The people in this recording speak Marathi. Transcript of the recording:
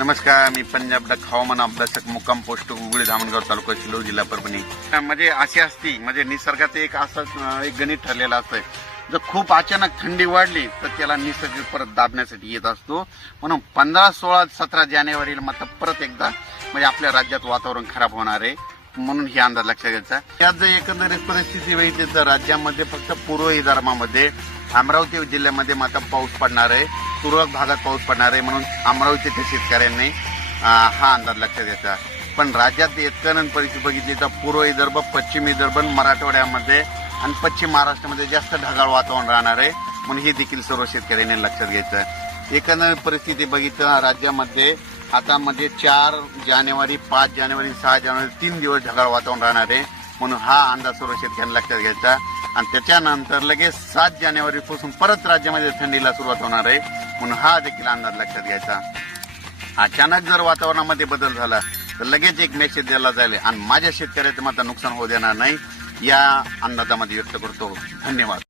नमस्कार मी पंजाब डक हवामान अभ्यासक मुक्काम पोस्ट गुगळी धामणगाव तालुका शिलोळ जिल्हा परभणी. म्हणजे अशी असती म्हणजे निसर्गाचं एक असं एक गणित ठरलेलं असतं जर खूप अचानक थंडी वाढली तर त्याला निसर्ग परत दाबण्यासाठी येत असतो. म्हणून पंधरा सोळा सतरा जानेवारीला मात्र परत एकदा म्हणजे आपल्या राज्यात वातावरण खराब होणार आहे म्हणून हे अंदाज लक्षात घ्यायचा. यात जर एकंदरीत परिस्थिती बघितली तर राज्यामध्ये फक्त पूर्व विदर्भामध्ये अमरावती जिल्ह्यामध्ये मात्र पाऊस पडणार आहे. तुरळक भागात पाऊस पडणार आहे म्हणून अमरावतीच्या शेतकऱ्यांनी हा अंदाज लक्षात घ्यायचा पण राज्यात एकंदर परिस्थिती बघितली तर पूर्व विदर्भ पश्चिम विदर्भ मराठवाड्यामध्ये आणि पश्चिम महाराष्ट्रामध्ये जास्त ढगाळ वातावरण राहणार आहे म्हणून हे देखील सर्व शेतकऱ्यांनी लक्षात घ्यायचं. एकंदर परिस्थिती बघितलं राज्यामध्ये आता मध्ये चार जानेवारी पाच जानेवारी सहा जानेवारी तीन दिवस ढगाळ वातावरण राहणार आहे म्हणून हा अंदाज सर्व शेतकऱ्यांनी लक्षात घ्यायचा. आणि त्याच्यानंतर लगेच सात जानेवारी पासून परत राज्यामध्ये थंडीला सुरुवात होणार आहे. म्हणून हा देखील अंदाज लक्षात घ्यायचा. अचानक जर वातावरणामध्ये बदल झाला तर लगेच एक मेसेज दिला जाईल आणि माझ्या शेतकऱ्याचं मात्र नुकसान होऊ देणार नाही या अंदाजामध्ये व्यक्त करतो. धन्यवाद.